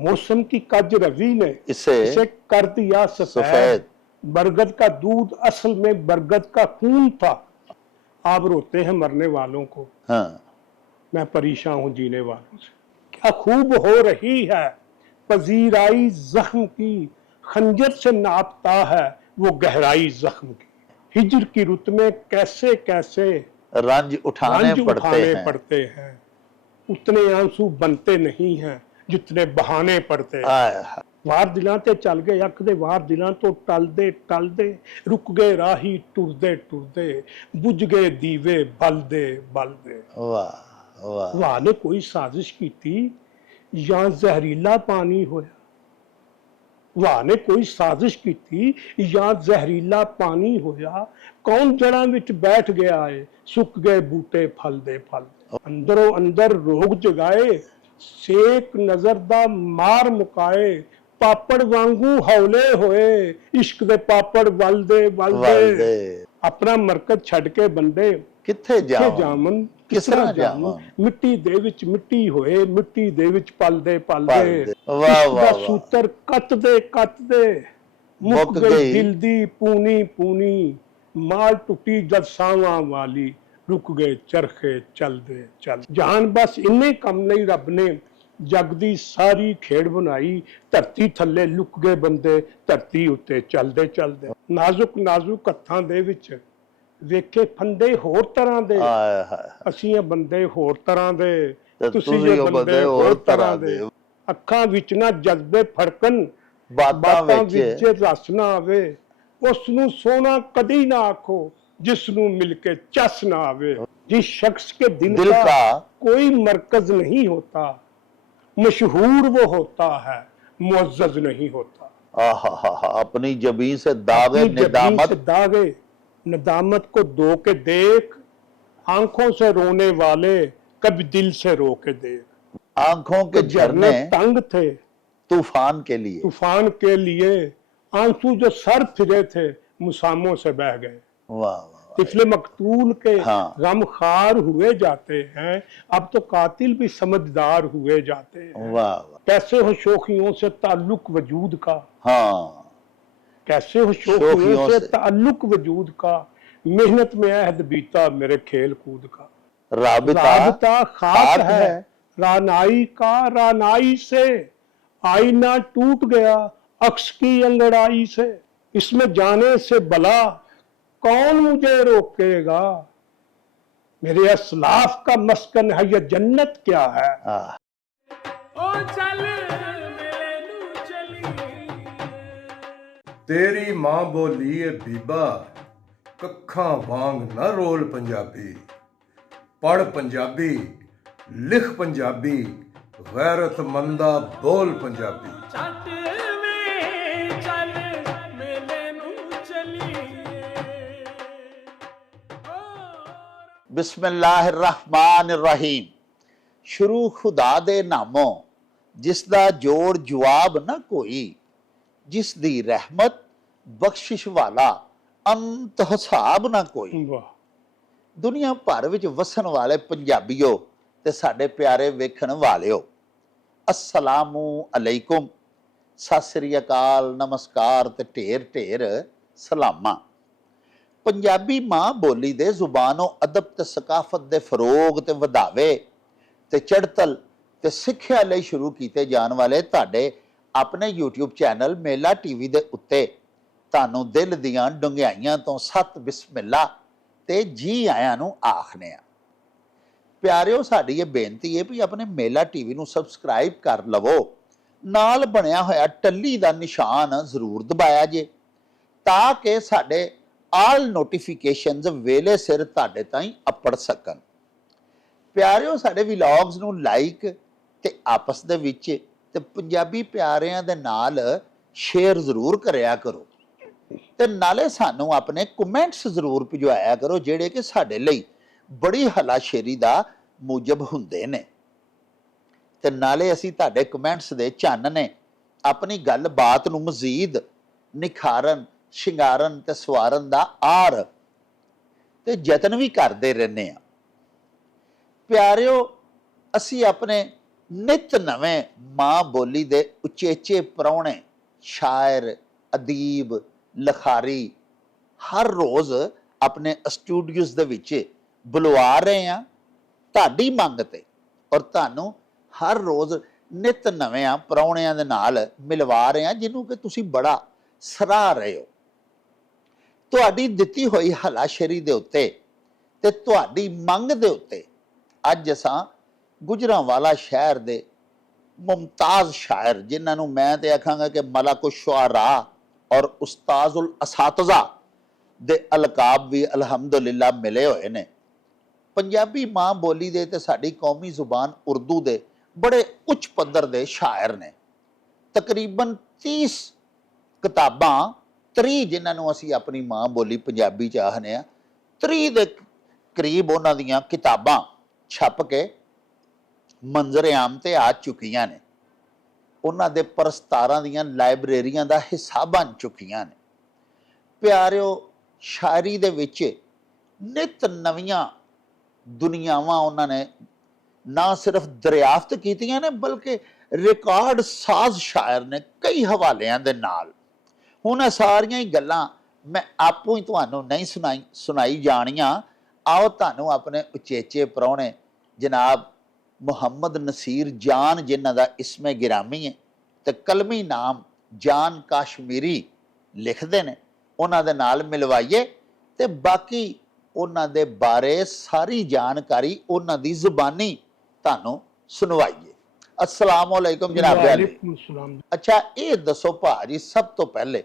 मौसम की कज रवि ने इसे कर दिया सफेद। बरगद का दूध असल में बरगद का खून था। आप रोते हैं मरने वालों को, हाँ। मैं परेशान हूं जीने वालों से। क्या खूब हो रही है पजीराई जख्म की, खंजर से नापता है वो गहराई जख्म की। हिजर की रुत में कैसे कैसे रंज उठाने पड़ते हैं, उतने आंसू बनते नहीं हैं जितने बहाने पड़ते हैं। वार दिलां ते चल गए अख दे वार दिलां तो टलदे रुक गए राही टुरदे बुझ गए दीवे बलदे। वाह वाह। वाह ने कोई साजिश की थी या जहरीला पानी होया। वाह ने कोई साजिश की थी या जहरीला पानी होया। कौन जड़ा विच बैठ गया है सुक गए बूटे फलदे। अंदरों अंदर रोग जगाए सेक नजर दा मार मुकाए। पापड़ वांगू हौले होए इश्क दे पापड़ वलदे। अपना मरकज छड़ के बंदे किथे जामन किस तरह जामन। मिट्टी दे विच मिट्टी होए मिट्टी दे विच पलदे। इश्क दा सूतर कतदे मुक गई दिल दी पूनी माल टुटी जद सावां वाली रुक गए चरखे चलदे। जान बस इन्ने कम नहीं रब ने जग दी सारी खेड़ बनाई। धरती थल्ले लुक गए बंदे धरती उत्ते चलदे। नाजुक हत्थां दे विच ਵੇਖੇ ਫੰਦੇ ਹੋਰ ਤਰ੍ਹਾਂ ਦੇ। ਅਸੀਂ ਇਹ ਬੰਦੇ ਹੋਰ ਤਰ੍ਹਾਂ ਦੇ ਤੁਸੀਂ ਇਹ ਬੰਦੇ ਹੋਰ ਤਰ੍ਹਾਂ ਦੇ। ਅੱਖਾਂ ਵਿੱਚ ਨਾ ਜਜ਼ਬੇ ਫੜਕਣ ਬਾਤਾਂ ਵਿੱਚ ਰਸ ਨਾ ਆਵੇ। ਉਸ ਨੂੰ ਸੋਹਣਾ ਕਦੀ ਨਾ ਆਖੋ ਜਿਸ ਨੂੰ ਮਿਲ ਕੇ ਚਸ ਨਾ ਆਵੇ। जिस शख्स के दिल का कोई मरकज नहीं होता मशहूर वो होता है मुअज़्ज़ज़ नहीं होता। अपनी जबीन से दागे नदामत को दो के देख। आंखों से रोने वाले कभी दिल से रो के देख। आंखों के झरने तंग थे तूफान के लिए आंसू जो सर फिरे थे मुसामों से बह गए। वाह। तिफले मकतूल के गम खार हुए जाते हैं अब तो कातिल भी समझदार हुए जाते हैं। कैसे हो शोखियों से ताल्लुक वजूद का। कैसे हो शोखियों से ताल्लुक वजूद का। मेहनत में अहद बीता मेरे खेल कूद का। राबता खाक है रानाई का रानाई से। आईना टूट गया अक्स की अंगड़ाई से। इसमें जाने से भला कौन मुझे रोकेगा। मेरे असलाफ का मस्कन है यह जन्नत क्या है। ओ चल मेरे नू चली। तेरी मां बोली है बीबा कखा वांग न रोल पंजाबी। पढ़ पंजाबी लिख पंजाबी गैरतमंदा बोल पंजाबी। बिस्मिल्लाहिर्रहमानिर्रहीम। शुरू खुदा दे नामों जिसदा जोड़ जवाब न कोई। जिस दी रहमत बख्शिश वाला अंत हिसाब ना कोई। दुनिया भर विच वसन वाले पंजाबियों ते साडे प्यारे वेखण वालिओ अस्सलामु अलैकुम। सत श्री अकाल नमस्कार ते ढेर ढेर सलामा। पंजाबी मां बोली दे जुबानों अदब ते सकाफत दे फरोग ते वधावे ते चढ़तल ते सिक्ख्या लई शुरू कीते जान वाले तुहाडे अपने यूट्यूब चैनल मेला टीवी दे उत्ते तुहानूं दिल दीआं डुंगियाइयां तो सत बिस्मिल्ला ते जी आयां नूं आखने आ। प्यारिओ साडी ये बेनती है भी अपने मेला टीवी नूं सबसक्राइब कर लवो। नाल बनिया होया टल्ली दा निशान जरूर दबाया जे ताकि साडे आल नोटिफिकेशनस वेले सिर तुहाडे ताईं अपड़ सकन। प्यारिओ साडे व्लॉग्स नूं लाइक ते आपस दे विच ते पंजाबी प्यारिਆਂ दे नाल शेयर जरूर करिया करो ते नाले सानू अपने कमेंट्स जरूर भिजवाया करो जिहड़े कि साडे लई बड़ी हलाशेरी दा मूजब हुंदे ने ते नाले असीं तुहाडे कमेंट्स दे चानने अपनी गल बात नूं मजीद निखारन शिंगारन ते सवारन दा आर ते यतन भी करते रहने। प्यारिओ असी अपने ਨਿਤ ਨਵੇਂ ਮਾਂ ਬੋਲੀ ਦੇ ਉਚੇਚੇ ਪ੍ਰਾਹੁਣੇ ਸ਼ਾਇਰ, ਅਦੀਬ, ਲਖਾਰੀ ਹਰ ਰੋਜ਼ ਆਪਣੇ ਸਟੂਡੀਓਜ਼ ਦੇ ਵਿੱਚ ਬੁਲਵਾ ਰਹੇ ਹਾਂ ਤੁਹਾਡੀ ਮੰਗ ਤੇ, ਔਰ ਤੁਹਾਨੂੰ ਹਰ ਰੋਜ਼ ਨਿਤ ਨਵੇਂ ਪ੍ਰਾਹੁਣਿਆਂ ਦੇ ਨਾਲ ਮਿਲਵਾ ਰਹੇ ਹਾਂ ਜਿਹਨੂੰ ਕਿ ਤੁਸੀਂ ਬੜਾ ਸਰਾਹ ਰਹੇ ਹੋ। ਤੁਹਾਡੀ ਦਿੱਤੀ ਹੋਈ ਹਲਾਸ਼ੇਰੀ ਦੇ ਉੱਤੇ ਤੇ ਤੁਹਾਡੀ ਮੰਗ ਦੇ ਉੱਤੇ ਅੱਜ ਅਸਾਂ ਗੁਜਰਾਂਵਾਲਾ ਸ਼ਹਿਰ ਦੇ ਮੁਮਤਾਜ਼ ਸ਼ਾਇਰ, ਜਿਨ੍ਹਾਂ ਨੂੰ ਮੈਂ ਤੇ ਆਖਾਂਗਾ ਕਿ ਮਲਕ ਸ਼ੁਆਰਾ ਔਰ ਉਸਤਾਜ਼ੁਲ ਅਸਾਤਜ਼ਾ ਦੇ ਅਲਕਾਬ ਵੀ ਅਲਹਮਦੁਲਿਲਾ ਮਿਲੇ ਹੋਏ ਨੇ। ਪੰਜਾਬੀ ਮਾਂ ਬੋਲੀ ਦੇ ਤੇ ਸਾਡੀ ਕੌਮੀ ਜ਼ੁਬਾਨ ਉਰਦੂ ਦੇ ਬੜੇ ਉੱਚ ਪੱਧਰ ਦੇ ਸ਼ਾਇਰ ਨੇ। ਤਕਰੀਬਨ 30 ਕਿਤਾਬਾਂ, 30 ਜਿਨ੍ਹਾਂ ਨੂੰ ਅਸੀਂ ਆਪਣੀ ਮਾਂ ਬੋਲੀ ਪੰਜਾਬੀ ਚ ਆਖਦੇ ਆ, 30 ਦੇ ਕਰੀਬ ਉਹਨਾਂ ਦੀਆਂ ਕਿਤਾਬਾਂ ਛਪ ਕੇ ਮੰਜ਼ਰ ਆਮ ਤੇ ਆ ਚੁੱਕੀਆਂ ਨੇ। ਉਹਨਾਂ ਦੇ ਪ੍ਰਸਤਾਰਾਂ ਦੀਆਂ ਲਾਇਬ੍ਰੇਰੀਆਂ ਦਾ ਹਿੱਸਾ ਬਣ ਚੁੱਕੀਆਂ ਨੇ। ਪਿਆਰਿਓ, ਸ਼ਾਇਰੀ ਦੇ ਵਿੱਚ ਨਿਤ ਨਵੀਆਂ ਦੁਨੀਆਵਾਂ ਉਹਨਾਂ ਨੇ ਨਾ ਸਿਰਫ ਦਰਿਆਫਤ ਕੀਤੀਆਂ ਨੇ, ਬਲਕਿ ਰਿਕਾਰਡ ਸਾਜ਼ ਸ਼ਾਇਰ ਨੇ ਕਈ ਹਵਾਲਿਆਂ ਦੇ ਨਾਲ। ਹੁਣ ਇਹ ਸਾਰੀਆਂ ਹੀ ਗੱਲਾਂ ਮੈਂ ਆਪੋ ਹੀ ਤੁਹਾਨੂੰ ਨਹੀਂ ਸੁਣਾਈ ਜਾਣੀਆਂ। ਆਓ ਤੁਹਾਨੂੰ ਆਪਣੇ ਉਚੇਚੇ ਪ੍ਰਾਹੁਣੇ ਜਨਾਬ ਮੁਹੰਮਦ ਨਸੀਰ ਜਾਨ, ਜਿਨ੍ਹਾਂ ਦਾ ਇਸਮੇ ਗਿਰਾਮੀ ਹੈ ਤੇ ਕਲਮੀ ਨਾਮ ਜਾਨ ਕਾਸ਼ਮੀਰੀ ਲਿਖਦੇ ਨੇ, ਉਹਨਾਂ ਦੇ ਨਾਲ ਮਿਲਵਾਈਏ ਤੇ ਬਾਕੀ ਉਹਨਾਂ ਦੇ ਬਾਰੇ ਸਾਰੀ ਜਾਣਕਾਰੀ ਉਹਨਾਂ ਦੀ ਜ਼ੁਬਾਨੀ ਤੁਹਾਨੂੰ ਸੁਣਵਾਈਏ। अस्सलाम वालेकुम जनाब। वालेकुम सलाम। अच्छा, ये दसो भाजी सब तो पहले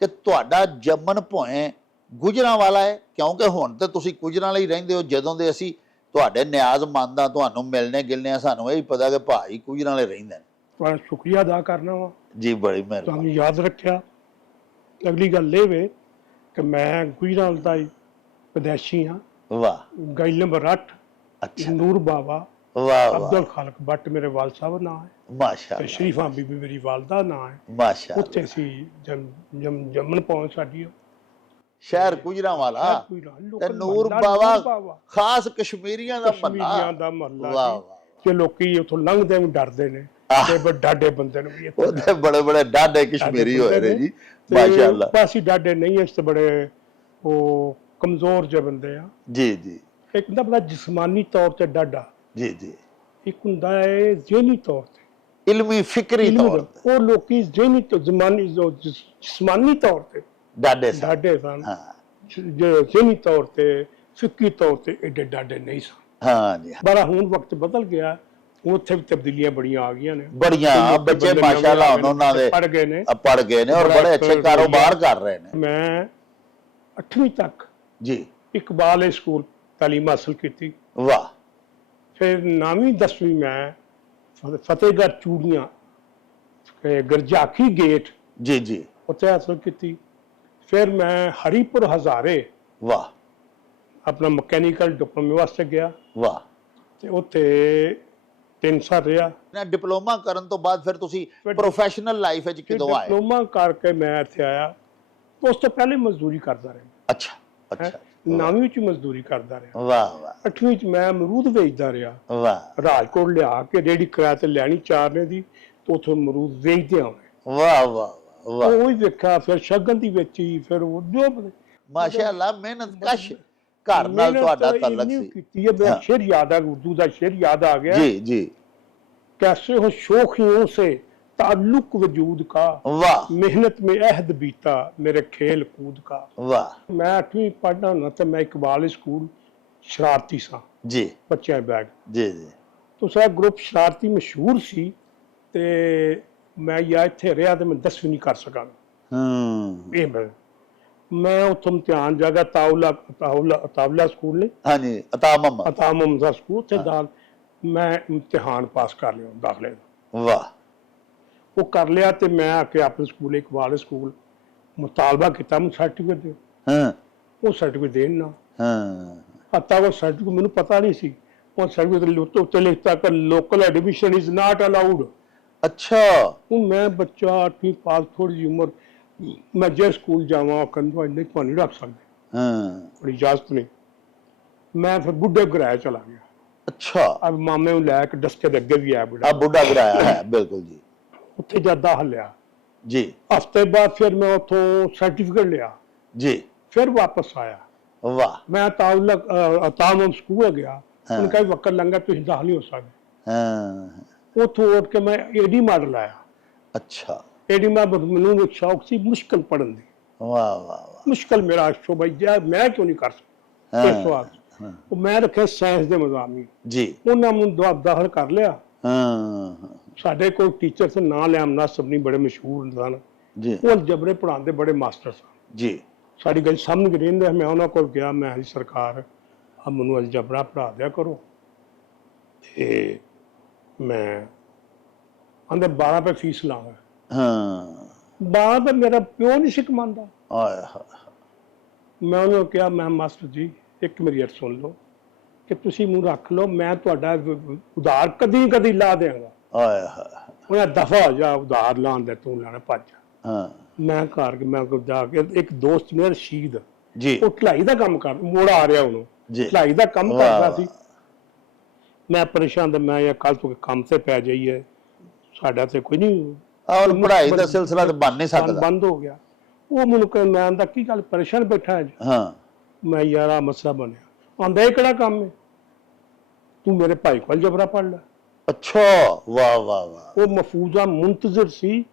कि तुहाडा जम्मन भावें गुजरांवाला है, क्योंकि हुण ते तुसीं गुजरांवाला ही रहिंदे हो। जदों दे असीं तुहाडे नियाज़मंद हां, तुहानूं मिलने गिलने आ, सानूं यही पता कि भाई गुजरांवाले रहिंदे ने। तुहाडा शुक्रिया अदा करना वा जी, बड़ी मेहरबानी। तुहानूं याद रखिया। अगली गल ये वे कि मैं गुजरांवाल दा विदेशी हाँ। वाह, गल नंबर 8। अच्छा, नूर बाबा वाह वाह, अब्दुल खालक भट्ट मेरे वाल साहब ना है, ते माशाअल्लाह, शरीफा बीबी मेरी वालदा ना है। माशाअल्लाह। उत्थे सी जम्मन पहुंच साडी शहर गुजरांवाला ते नूर बाबा खास कश्मीरियां दा महला। कश्मीरियां दा महला वाह जी, वाह, कि लोकी उथों लंघदे भी डरदे ने आह। ते डाडे बंदे नूं भी इत्थे ओदे बड़े बड़े डाडे कश्मीरी होए ने जी, ते माशाअल्लाह। पासी डाडे नहीं, इस ते बड़े वो कमजोर जे बंदे आ। जी जी एक हुंदा बड़ा जिस्मानी तौर ते डाडा, जी जी, एक हुंदा है ज़हनी तौर ते। इल्मी फिक्री तौर ते और लोकी ज़हनी तो जिस्मानी तौर ते डाडे सन। डाडे सन, हाँ जो ज़हनी तौर ते फिक्री तौर ते एडे डाडे नहीं सन। हाँ जी, बड़ा हुण वक्त बदल गया, उत्थे भी तब्दीलियां बड़ियां आ गईयां ने। बढ़िया बच्चे माशाअल्लाह उन्होंने दे पढ़ गए ने और बड़े अच्छे कारोबार कर रहे ने। मैं 8वीं तक जी, इकबाल स्कूल तालीम हासिल की, वाह, फिर 9वीं 10वीं मैं फतेहगढ़ चूड़ियां गरजाखी गेट जी जी, उत्थे हासिल की। फिर मैं हरीपुर हजारे वाह अपना मैकेनिकल डिप्लोमे वास्ते गया, वाह। ਤੇ ਉੱਥੇ 3 ਸਾਲ ਰਿਹਾ। ਨਾ ਡਿਪਲੋਮਾ ਕਰਨ ਤੋਂ ਬਾਅਦ ਫਿਰ ਤੁਸੀਂ ਪ੍ਰੋਫੈਸ਼ਨਲ ਲਾਈਫ ਵਿੱਚ ਕਿਦੋਂ ਆਏ? ਡਿਪਲੋਮਾ ਕਰਕੇ ਮੈਂ ਇੱਥੇ ਆਇਆ। ਉਸ ਤੋਂ ਪਹਿਲੇ ਮਜ਼ਦੂਰੀ ਕਰਦਾ ਰਿਹਾ। ਅੱਛਾ ਅੱਛਾ, 9ਵੀਂ ਚ ਮਜ਼ਦੂਰੀ ਕਰਦਾ ਰਿਹਾ। ਵਾਹ ਵਾਹ, 8ਵੀਂ ਚ ਮੈਂ ਅਮਰੂਦ ਵੇਚਦਾ ਰਿਹਾ। ਵਾਹ ਰਾਜਕੋਟ ਲਿਆ ਕੇ ਰੇੜੀ ਕਿਰਾਏ ਤੇ ਲੈਣੀ 4 ਨੇ ਦੀ, ਤੇ ਉੱਥੋਂ ਅਮਰੂਦ ਵੇਚਦੇ ਆਉਣੇ। ਵਾਹ ਵਾਹ ਵਾਹ, ਉਹ ਹੀ ਵੇਖਿਆ, ਫਿਰ ਸ਼ਗਨ ਦੀ ਵੇਚੀ, ਫਿਰ ਉਹ ਜੋ ਮਾਸ਼ਾਅੱਲਾ ਮਿਹਨਤ ਕਸ਼ ਘਰ ਨਾਲ ਤੁਹਾਡਾ ਤਾਲੁਕ ਸੀ। ਕੀਤੀ ਹੈ। ਮੇਰਾ ਸ਼ੇਰ ਯਾਦ ਆ, ਉਰਦੂ ਦਾ ਸ਼ੇਰ ਯਾਦ ਆ ਗਿਆ। जी जी, कैसे हो शोखियों से ताल्लुक वजूद का, वाह मेहनत में अहद बीता मेरे खेल कूद का। वाह, मैं 8वीं पढ़ना ना, तो मैं इकबाल स्कूल शरारती सा, जी बच्चों बैग जी जी, तो सारा ग्रुप शरारती मशहूर सी। ते मैं या इत्थे रहा तो मैं 10वीं नहीं कर सका। ये मैं उत्थों इम्तिहान जागा तावला स्कूल ने, हाँ जी, अता मोहम्मद, अता मोहम्मद स्कूल उत्थे दाल मैं इम्तिहान पास कर लिया दाखले दा। वाह, वो कर लिया तो मैं आके अपने स्कूल इकबाल स्कूल मुतालबा किया, मैं सर्टिफिकेट दे। हाँ वो सर्टिफिकेट देना हाँ, आता वो सर्टिफिकेट मैंने पता नहीं सी। वो सर्टिफिकेट उत्ते लिखता कि local admission is not allowed. अच्छा, हूँ मैं बच्चा 8वीं पास, थोड़ी जी उम्र, मैं जे स्कूल जावा कंधा नहीं तो नहीं रख सकते, हाँ बड़ी इजाजत नहीं। मैं फिर बुढ़े गराए चला गया। ਅੱਛਾ, अब मामे ਨੂੰ ਲੈ ਕੇ ਡਸਕੇ ਦੇ ਅੱਗੇ ਵੀ ਆਇਆ ਆ ਬੁੱਢਾ, ਬੁੱਢਾ ਗਰਾਇਆ ਹੈ, ਬਿਲਕੁਲ ਜੀ ਉੱਥੇ ਜਾ ਦਾਖਲ ਲਿਆ। ਜੀ ਹਫ਼ਤੇ ਬਾਅਦ ਫਿਰ ਮੈਂ ਉੱਥੋਂ ਸਰਟੀਫਿਕੇਟ ਲਿਆ, ਜੀ, ਫਿਰ ਵਾਪਸ ਆਇਆ। ਵਾਹ, ਮੈਂ ਤਾਲਮ ਸਕੂਲ ਗਿਆ, ਹਾਂ। ਉਹਨੇ ਕਿਹਾ ਵਕਤ ਲੰਘਾ ਤੁਸੀਂ ਦਾਖਲ ਨਹੀਂ ਹੋ ਸਕਦੇ। ਹਾਂ, ਉੱਥੋਂ ਉੱਠ ਕੇ ਮੈਂ ਏਡੀ ਮਾਡਲ ਆਇਆ। ਅੱਛਾ, ਏਡੀ ਮਾਡਲ ਮੈਨੂੰ ਸ਼ੌਕ ਸੀ ਮੁਸ਼ਕਲ ਪੜਨ ਦੀ, ਵਾਹ ਵਾਹ ਵਾਹ, ਮੁਸ਼ਕਲ ਮੇਰਾ ਸ਼ੋਭਾ ਜਿਹਾ ਮੈਂ ਕਿਉਂ ਨਹੀਂ ਕਰ ਸਕਦਾ ਹਾਂ, ਇਸ ਸਵਾਲ। ਹਾਂ, ਉਹ ਮੈਂ ਰੱਖਿਆ ਸਾਇੰਸ ਦੇ ਮਜ਼ਾਮੀ, ਜੀ, ਉਹਨਾਂ ਨੂੰ ਦਾਖਲ ਕਰ ਲਿਆ। ਹਾਂ, ਸਾਡੇ ਕੋਲ ਟੀਚਰ ਸੇ ਨਾਂ ਲਿਆ ਮਨਾਸਬ ਨਹੀਂ, ਬੜੇ ਮਸ਼ਹੂਰ ਸਨ, ਜੀ ਉਹ ਅਲਜਬਰੇ ਪੜ੍ਹਾਉਂਦੇ ਬੜੇ ਮਾਸਟਰ ਸਨ। ਜੀ, ਸਾਡੀ ਗੱਲ ਸਾਹਮਣੇ ਰਹਿੰਦੇ, ਮੈਂ ਉਹਨਾਂ ਕੋਲ ਗਿਆ, ਮੈਂ ਜੀ ਸਰਕਾਰ ਆ ਮੈਨੂੰ ਅਲਜਬਰਾ ਪੜ੍ਹਾ ਦਿਆ ਕਰੋ। ਤੇ ਮੈਂ ਆਂਦੇ 12 ਰੁਪਏ ਫੀਸ ਲਾਂਗਾ। ਹਾਂ, 12 ਰੁਪਏ ਮੇਰਾ ਪਿਓ ਨਹੀਂ ਸੀ ਕਮਾਉਂਦਾ। ਆਏ ਹਾਏ, ਮੈਂ ਉਹਨੂੰ ਕਿਹਾ, ਮੈਂ ਮਾਸਟਰ ਜੀ ਇੱਕ ਮੇਰੀ ਅਰਜ਼ ਸੁਣ ਲਓ ਕਿ ਤੁਸੀਂ ਮੈਨੂੰ ਰੱਖ ਲਓ, ਮੈਂ ਤੁਹਾਡਾ ਉਧਾਰ ਕਦੀ ਕਦੀ ਲਾ ਦਿਆਂਗਾ। ਆਏ ਹਾਏ, ਉਹਨੇ ਦਫਾ ਜਾ ਉਧਾਰ ਲਾਉਣ ਦੇ, ਤੂੰ ਲੈਣਾ ਭੱਜ। ਹਾਂ, ਮੈਂ ਘਰ ਮੈਂ ਜਾ ਕੇ, ਇੱਕ ਦੋਸਤ ਮੇਰਾ ਰਸ਼ੀਦ, ਜੀ ਉਹ ਢਲਾਈ ਦਾ ਕੰਮ ਕਰ, ਮੋੜ ਆ ਰਿਹਾ ਉਹਨੂੰ, ਜੀ, ਢਲਾਈ ਦਾ ਕੰਮ ਵਾਹ, ਕਰਦਾ ਸੀ। ਮੈਂ ਪਰੇਸ਼ਾਨ ਤਾਂ ਮੈਂ ਕੱਲ ਤੋਂ ਕੰਮ ਤੇ ਪੈ ਜਾਈਏ, ਸਾਡਾ ਤੇ ਕੋਈ ਨਹੀਂ, ਹੁਣ ਪੜ੍ਹਾਈ ਦਾ ਸਿਲਸਿਲਾ ਤਾਂ ਬਣ ਨਹੀਂ ਸਕਦਾ। ਬੰਦ ਹੋ ਗਿਆ। ਉਹ ਮੈਨੂੰ ਕਹਿੰਦਾ, ਮੈਂ ਆਂਦਾ ਕੀ ਗੱਲ ਪਰੇਸ਼ਾਨ ਬੈਠਾ ਅੱਜ? ਹਾਂ, ਮੈਂ ਯਾਰ ਆ ਮਸਲਾ ਬਣਿਆ। ਆਂਦਾ ਇਹ ਕਿਹੜਾ ਕੰਮ ਹੈ, ਤੂੰ ਮੇਰੇ ਭਾਈ ਕੋਲ ਜਬਰਾ ਪੜ ਲੈ। ਅੱਛਾ, ਵਾਹ ਵਾਹ ਵਾਹ, ਉਹ ਮਫੂਜ਼ਾ ਮੁੰਤਜ਼ਰ ਸੀ,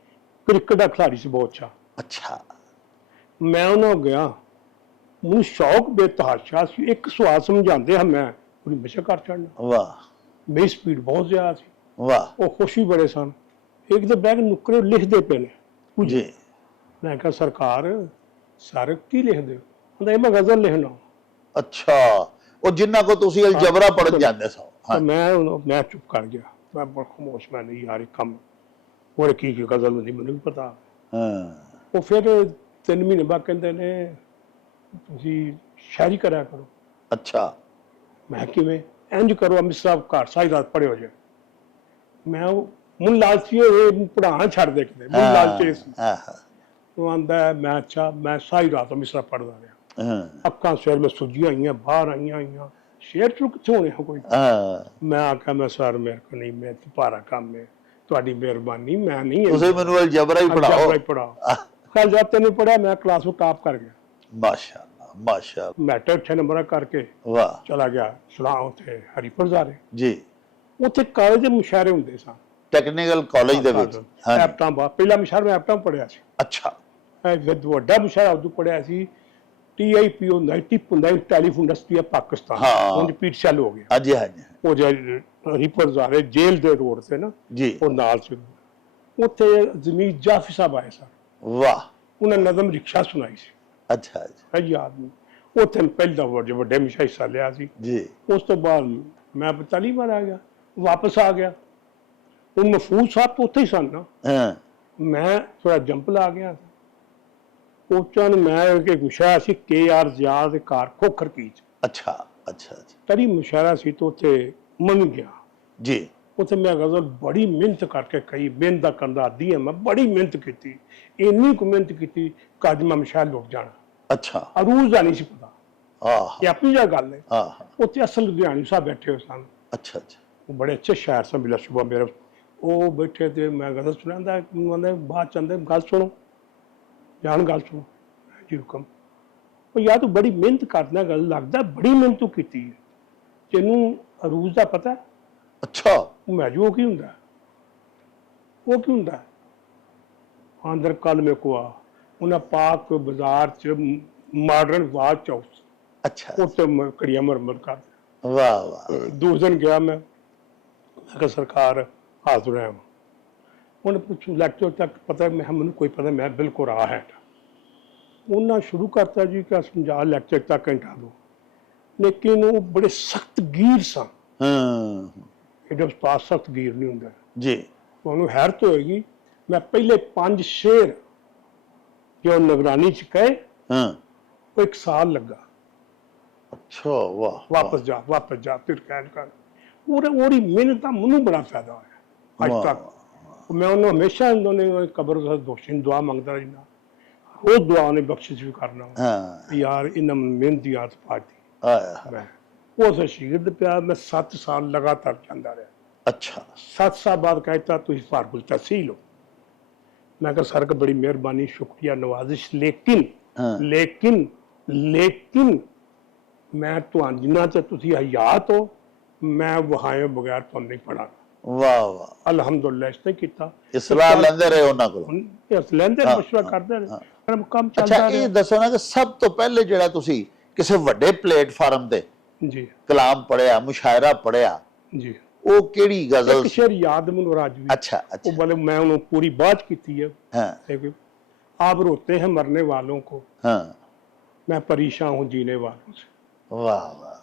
ਕ੍ਰਿਕਟ ਦਾ ਖਿਡਾਰੀ ਸੀ ਬਹੁਤ ਅੱਛਾ। ਅੱਛਾ, ਮੈਂ ਉਹਨਾਂ ਗਿਆ, ਮੈਨੂੰ ਸ਼ੌਕ ਬੇਤਹਾਸ਼ਾ ਸੀ, ਇੱਕ ਸਵਾਲ ਸਮਝਾਉਂਦੇ ਹਾਂ ਮੈਂ ਪੂਰੀ ਮਸ਼ਕ ਕਰ ਚੜਨਾ। ਵਾਹ ਮੇਰੀ ਸਪੀਡ ਬਹੁਤ ਜ਼ਿਆਦਾ ਸੀ, ਵਾਹ, ਉਹ ਖੁਸ਼ ਵੀ ਬੜੇ ਸਨ। ਇੱਕ ਦੇ ਬੈਗ ਨੁਕਰੇ ਲਿਖਦੇ ਪਏ ਨੇ ਕੁਝ। ਜੀ, ਮੈਂ ਕਿਹਾ ਸਰਕਾਰ ਸਰ ਕੀ ਲਿਖਦੇ ਹੋ? ਕਹਿੰਦਾ ਮੈਂ ਗਜ਼ਲ ਲਿਖਣਾ। ਅੱਛਾ, ਉਹ ਜਿੰਨਾ ਕੋ ਤੁਸੀਂ ਅਲਜਬਰਾ ਪੜਨ ਜਾਂਦੇ ਸੋ। ਤਾਂ ਮੈਂ ਚੁੱਪ ਕਰ ਗਿਆ, ਮੈਂ ਬੜਾ ਖਾਮੋਸ਼, ਮੈਂ ਨਹੀਂ ਯਾਰ ਇਹ ਕੰਮ ਹੋਰ ਕੀ ਗਜ਼ਲ ਹੁੰਦੀ ਮੈਨੂੰ ਵੀ ਪਤਾ। ਹਾਂ, ਉਹ ਫਿਰ 3 ਮਹੀਨੇ ਬਾਅਦ ਕਹਿੰਦੇ ਨੇ ਤੁਸੀਂ ਸ਼ਾਇਰੀ ਕਰਿਆ ਕਰੋ। ਅੱਛਾ, ਮੈਂ ਕਿਵੇਂ? ਇੰਜ ਕਰੋ ਮਿਸਰਾ ਘਰ ਸਾਰੀ ਰਾਤ ਪੜ੍ਹੇ ਹੋ ਜਾਏ। ਮੈਂ ਮੁਨ ਲਾਲਚੀ ਇਹ ਪੜ੍ਹਾਉਣਾ ਛੱਡ ਦੇ ਕਿਤੇ, ਮੁਨ ਲਾਲਚੀ ਸੀ। ਹਾਂ, ਉਹ ਆਂਦਾ ਮੈਂ ਅੱਛਾ, ਮੈਂ ਸਾਰੀ ਰਾਤ ਮਿਸਰਾ ਪੜ੍ਹਦਾ ਰਿਹਾ, ਹਾਂ, ਅੱਖਾਂ ਸਿਰ ਮੈਂ ਸੁੱਜੀਆਂ ਆਈਆਂ, ਬਾਹਰ ਆਈਆਂ। ਸ਼ੇਰ ਚੁੱਕ ਕਿੱਥੋਂ ਹੋਣੇ ਕੋਈ? ਹਾਂ, ਮੈਂ ਆਖਿਆ ਮੈਂ ਸਰ ਮੇਰੇ ਕੋਲ ਨਹੀਂ, ਮੈਂ ਭਾਰਾ ਕੰਮ ਹੈ, ਤੁਹਾਡੀ ਮਿਹਰਬਾਨੀ, ਮੈਂ ਨਹੀਂ ਤੁਸੀਂ ਮੈਨੂੰ ਅਲਜਬਰਾ ਹੀ ਪੜਾਓ। ਪੜਾਓ। ਕੱਲ ਜਦ ਤੈਨੂੰ ਪੜਿਆ ਮੈਂ ਕਲਾਸ ਨੂੰ ਟਾਪ ਕਰ ਗਿਆ, ਮਾਸ਼ਾਅੱਲਾ, ਮਾਸ਼ਾਅੱਲਾ, ਮੈਟਰ 6 ਨੰਬਰ ਕਰਕੇ ਵਾਹ, ਚਲਾ ਗਿਆ ਸਲਾਮ ਉੱਥੇ ਹਰੀਪੁਰ ਜ਼ਾਰੇ। ਜੀ, ਉੱਥੇ ਕਾਲਜ ਦੇ ਮੁਸ਼ਾਇਰੇ ਹੁੰਦੇ ਸਨ ਟੈਕਨੀਕਲ ਕਾਲਜ ਦੇ ਵਿੱਚ। ਹਾਂ, ਐਪਟਾਂ ਬਾਅਦ ਪਹਿਲਾ ਮੁਸ਼ਾਇਰਾ ਮੈਂ ਐਪਟਾਂ ਪੜਿਆ ਸੀ। ਅੱਛਾ, ਫਿਰ ਵੱਡਾ ਮੁਸ਼ਾਇਰਾ ਉਦੋਂ ਪੜਿਆ ਸੀ, TIP ਹੁੰਦਾ, ਟਿਪ ਹੁੰਦਾ, ਟੈਲੀਫੋਨ ਇੰਡਸਟਰੀ ਆਫ ਪਾਕਿਸਤਾਨ, ਹਾਂ। ਉਂਝ PTCL ਹੋ ਗਿਆ। ਹਾਂਜੀ ਹਾਂਜੀ, ਉਹ ਜੇ ਹਰੀਪੁਰ ਜ਼ਾਰੇ ਜੇਲ੍ਹ ਦੇ ਰੋਡ ਤੇ ਨਾ, ਜੀ, ਉਹ ਨਾਲ ਸੀ। ਉੱਥੇ ਜ਼ਮੀਰ ਜਾਫੀ ਸਾਹਿਬ ਆਏ ਸਨ, ਵਾਹ, ਉਹਨਾਂ ਨਜ਼ਮ ਰਿਕਸ਼ਾ ਸੁਣਾਈ ਸੀ, ਅੱਛਾ ਜੀ, ਹੈ ਯਾਦ ਨਹੀਂ। ਉੱਥੇ ਪਹਿਲਾ ਵੱਡੇ ਮੁਸ਼ਾਇਰੇ ਹਿੱਸਾ ਲਿਆ ਸੀ। ਜੀ, ਉਸ ਤੋਂ ਬਾਅਦ ਮੈਂ ਪਹਿਲੀ ਵਾਰ ਆ ਗਿਆ, ਵਾਪਸ ਆ ਗਿਆ। ਉਹ ਮਫੂਜ਼ ਸਾਹਿਬ ਉੱਥੇ ਹੀ ਸਨ ਨਾ, ਹਾਂ, ਮੈਂ ਥੋੜਾ ਜੰਪ ਲਾ ਗਿਆ। ਉੱਚਾਂ ਨੂੰ ਮੈਂ ਇੱਕ ਮੁਸ਼ਾਇਰਾ ਸੀ KR ਜ਼ਿਆ ਦੇ ਘਰ ਖੋਖਰ ਕੀਚ, ਅੱਛਾ, ਅੱਛਾ ਜੀ, ਤਰੀ ਮੁਸ਼ਾਇਰਾ ਸੀ, ਤੇ ਉੱਥੇ ਮੰਨ ਗਿਆ। ਜੀ, ਉੱਥੇ ਮੈਂ ਗਜ਼ਲ ਬੜੀ ਮਿਹਨਤ ਕਰਕੇ ਕਹੀ, ਮਿਹਨਤ ਦਾ ਕਰਦਾ ਆਦੀ ਹਾਂ ਮੈਂ, ਬੜੀ ਮਿਹਨਤ ਕੀਤੀ, ਇੰਨੀ ਕੁ ਮਿਹਨਤ ਕੀਤੀ ਕਿ ਅੱਜ ਮੈਂ ਮੁਸ਼ਾਇਰਾ ਲੁੱਟ ਜਾਣਾ। ਅੱਛਾ, ਅਰੂਜ ਦਾ ਨਹੀਂ ਸੀ ਪਤਾ, ਆਹ, ਇਹ ਆਪਣੀ ਜਿਹਾ ਗੱਲ ਹੈ। ਆਹ, ਉੱਥੇ ਅਸਲ ਲੁਧਿਆਣੀ ਸਾਹਿਬ ਬੈਠੇ ਹੋਏ ਸਨ, ਅੱਛਾ ਅੱਛਾ, ਉਹ ਬੜੇ ਅੱਛੇ ਸ਼ਾਇਰ ਸਨ, ਬਿਲਾ ਸ਼ੁਬਾ ਮੇਰੇ। ਉਹ ਬੈਠੇ ਤੇ ਮੈਂ ਗਜ਼ਲ ਸੁਣਾਉਂਦਾ, ਕਹਿੰਦੇ ਬਾਅਦ ਚੰਦੇ ਗੱਲ ਸੁਣੋ, ਜਾਣ ਗੱਲ ਸੁਣੋ ਜੀ ਹੁਕਮ। ਉਹ ਯਾਰ ਤੂੰ ਬੜੀ ਮਿਹਨਤ ਕਰਦਾ, ਗੱਲ ਲੱਗਦਾ ਬੜੀ ਮਿਹਨਤ ਤੂੰ ਕੀਤੀ ਹੈ, ਤੈਨੂੰ ਅਰੂਜ ਦਾ ਪਤਾ? ਅੱਛਾ, ਮੈਂ ਜੋ ਕੀ ਹੁੰਦਾ, ਉਹ ਕੀ ਹੁੰਦਾ? ਅੰਦਰ ਕੱਲ ਮੇਰੇ ਕੋ ਆ, ਉਹਨਾਂ ਪਾਕ ਬਾਜ਼ਾਰ ਚ ਮਾਡਰਨ ਵਾਚ ਹਾਊਸ, ਅੱਛਾ, ਉੱਥੇ ਕੜੀਆਂ ਮਰਮਰ ਕਰ। ਵਾਹ ਵਾਹ, 2 ਦਿਨ ਗਿਆ ਮੈਂ ਕਿਹਾ ਸਰਕਾਰ ਹਾਜ਼ਰ ਹੈ। ਉਹਨੇ ਪੁੱਛੂ ਲੈਕਚਰ ਤੱਕ ਪਤਾ, ਮੈਂ ਮੈਨੂੰ ਕੋਈ ਪਤਾ, ਮੈਂ ਬਿਲਕੁਲ ਆ ਹੈ। ਉਹਨਾਂ ਸ਼ੁਰੂ ਕਰਤਾ ਜੀ ਕਿ ਸਮਝਾ ਲੈਕਚਰ ਤੱਕ ਘੰਟਾ ਦੋ, ਲੇਕਿਨ ਉਹ ਬੜੇ ਸਖਤ ਗੀਰ ਸਨ। ਹਾਂ, ਇਹਦੇ ਉਸਤਾਦ ਸਖਤ ਗੀਰ ਨਹੀਂ ਹੁੰਦਾ। ਜੀ, ਤੁਹਾਨੂੰ ਹੈਰਤ ਹੋਏਗੀ, ਮੈਂ ਪਹਿਲੇ 5 ਸ਼ੇਰ ਜੋ ਨਿਗਰਾਨੀ ਚ ਕਹੇ, ਹਾਂ, ਉਹ 1 ਸਾਲ ਲੱਗਾ। ਅੱਛਾ, ਵਾਹ, ਵਾਪਸ ਜਾ ਫਿਰ ਕਹਿਣ ਕਰ। ਉਹਦੀ ਮਿਹਨਤ ਦਾ ਮੈਨੂੰ ਬੜਾ ਫਾਇਦਾ ਹੋਇਆ ਅੱਜ ਤੱਕ। ਮੈਂ ਉਹਨੂੰ ਹਮੇਸ਼ਾ ਉਹਨੇ ਕਬਰ ਦਾ ਦੋਸ਼ੀ ਦੁਆ ਮੰਗਦਾ ਰਹਿਣਾ, ਉਹ ਦੁਆ ਨੇ ਬਖਸ਼ਿਸ਼ ਵੀ ਕਰਨਾ। ਹਾਂ, ਯਾਰ ਇਹਨਾਂ ਮਿਹਨਤ ਦੀ ਆਦਤ ਪਾਤੀ ਆਇਆ, ਮੈਂ। ਉਸ ਸ਼ਹੀਦ ਪਿਆ ਮੈਂ 7 ਸਾਲ ਲਗਾਤਾਰ ਜਾਂਦਾ ਰਿਹਾ। ਅੱਛਾ 7 ਸਾਲ ਬਾਅਦ ਕਹਿਤਾ ਤੁਸੀਂ ਫਾਰਗੁਲ ਤਹਿਸੀਲ ਹੋ। मैं कहा सर का बड़ी मेहरबानी शुक्रिया नवाजिश लेकिन हाँ। लेकिन लेकिन मैं तो जिन्ना च तुसी हयात हो मैं वहां बगैर तो नहीं पढ़ा। वाह वाह, अल्हम्दुलिल्लाह इसने किया ਇਸਲਾਹ ਲੈਂਦੇ ਰਹੇ ਉਹਨਾਂ ਕੋਲ। लेंदे हाँ, मशवरा हाँ, करते हाँ। रहे काम ਅੱਛਾ चलता ਇਹ रहा। ਦੱਸੋ ਨਾ ਕਿ ਸਭ ਤੋਂ ਪਹਿਲੇ ਜਿਹੜਾ ਤੁਸੀਂ ਕਿਸੇ ਵੱਡੇ ਪਲੇਟਫਾਰਮ ਤੇ जी ਕਲਾਮ ਪੜਿਆ, ਮੁਸ਼ਾਇਰਾ ਪੜਿਆ, जी ਉਹ ਕਿਹੜੀ ਗਜ਼ਲ एक ਸੀ? शेर याद मैनू राज भी अच्छा वो अच्छा, बोले मैं उन्होंने पूरी बात की है। हाँ लेकिन आप रोते हैं मरने वालों को हाँ, मैं परेशान हूँ जीने वालों से। वाह वाह,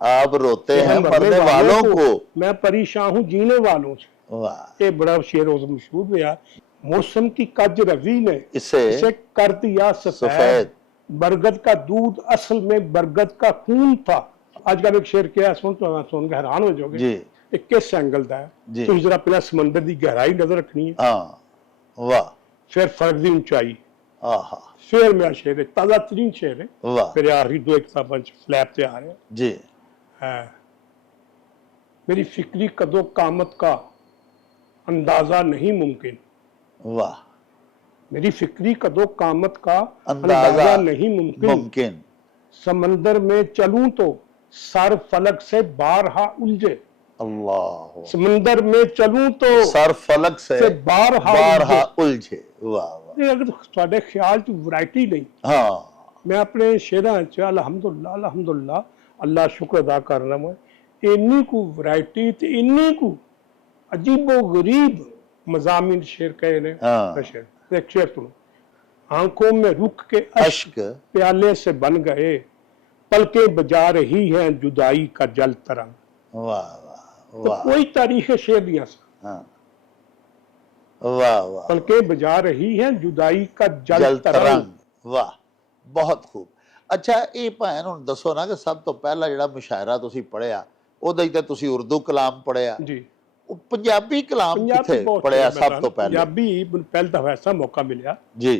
आप रोते मैं हैं मरने वालों को, मैं परेशान हूँ जीने वालों से। वाह। ये बड़ा शेर उस मशहूर हुआ। मौसम की कज रवि ने इसे इसे कर दिया सफेद, सफेद। बरगद का दूध असल में बरगद का खून था। आजकल एक शेर क्या है, सुन के हैरान हो जाओगे। जी ये किस एंगल का है? जी। तो जरा पहले समंदर की गहराई नजर रखनी है, हाँ वाह, फिर फर्क की ऊंचाई, आहा फिर मेरा शेर है ताजा तरीन शेर है। वाह फिर आखिरी दो किताबों फ्लैप ते आ रहे जी, हैं। मेरी फिक्री कदो कामत का अंदाजा नहीं मुमकिन। वाह, मेरी फिक्री कदो कामत का अंदाजा अंदाजा नहीं मुमकिन। मुमकिन, समंदर में चलूं तो सर फलक से बारहा उलझे। अल्लाह, समंदर में चलूं तो सर फलक से बारहा बारहा उलझे, वाह वाह, ये अगर ਤੁਹਾਡੇ ਖਿਆਲ ਚ ਵੈਰਾਈਟੀ ਨਹੀਂ। हाँ ਮੈਂ ਆਪਣੇ ਸ਼ੇਰਾਂ ਚ ਅਲਹਮਦੁਲਿਲਾ ਅੱਲਾ ਸ਼ੁਕਰ ਅਦਾ ਕਰਨਾ ਮੈਂ ਇੰਨੀ ਕੁ ਵੈਰਾਈਟੀ ਤੇ ਇੰਨੀ ਕੁ ਅਜੀਬੋ ਗਰੀਬ मजामिन शेर कहे ने। हाँ। शेर एक शेर सुनो। आंखों में रुक के अश्क प्याले से बन गए, पलके बजा रही हैं जुदाई का जल तरंग। वाह वाह तो वाह, कोई तारीख शेर दिया हाँ वाह वाह, पलके बजा रही हैं जुदाई का जल जल तरंग। तरंग, वाह ਬਹੁਤ ਖੂਬ। ਅੱਛਾ ਇਹ ਭਾਵੇਂ ਹੁਣ ਦੱਸੋ ਨਾ ਕਿ ਸਭ ਤੋਂ ਪਹਿਲਾ ਜਿਹੜਾ ਮੁਸ਼ਾਇਰਾ ਤੁਸੀਂ ਪੜਿਆ ਉਹਦੇ ਹੀ ਤੇ ਤੁਸੀਂ ਉਰਦੂ ਕਲਾਮ ਪੜਿਆ, जी ਉਹ ਪੰਜਾਬੀ ਕਲਾਮ पंजाबी ਕਿੱਥੇ बहुत ਪੜਿਆ शेर ਸਭ मैं ਤੋਂ ਪਹਿਲੇ? पंजाबी पहले दफा ऐसा मौका मिला ਜੀ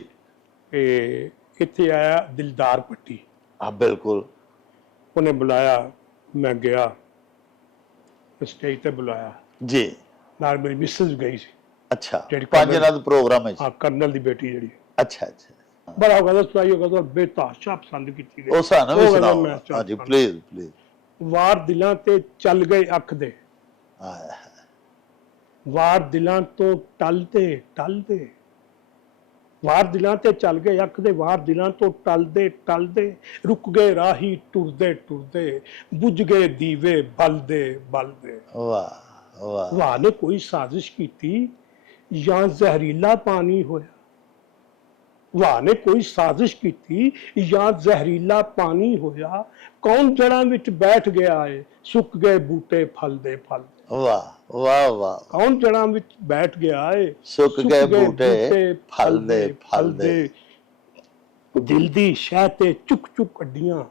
इतने आया दिलदार पट्टी, ਹਾਂ बिल्कुल, उन्हें बुलाया, मैं गया स्टेज पे बुलाया, जी नाल मेरी मिसेज गई सी। अच्छा ਜਿਹੜੀ ਪੰਜ ਦਿਨਾਂ ਦਾ ਪ੍ਰੋਗਰਾਮ ਹੈ ਜੀ। हाँ करनल दी बेटी जी ਅੱਛਾ ਅੱਛਾ, बड़ा गजल सुनाई, गजल बेताशा पसंद की गई। ਉਹ ਸਾਨੂੰ ਵੀ ਉਹ ਗਜ਼ਲ ਸੁਣਾਓ। ਮੈਂ ਚਾਹੁੰਦਾ ਹਾਂਜੀ ਪਲੀਜ਼ ਪਲੀਜ਼। वार दिलां ते चल गए अख दे, ਆਇਆ वार दिलां तो टल दे, वार दिलां ते चल गए अख दे, वार दिलां तो टल दे, रुक गए राही टुरदे, बुझ गए दीवे बलदे। वाह वाह, वाह ने कोई साजिश की थी या जहरीला पानी होया। वाह ने कोई साजिश की थी या जहरीला पानी होया। कौन जड़ा विच बैठ गया है, सुक गए बूटे फलदे। वाह वाह वाह, कौन जड़ा विच बैठ गया है, सुक गए बूटे फलदे। दिल दी शह ते चुक अड्डियां,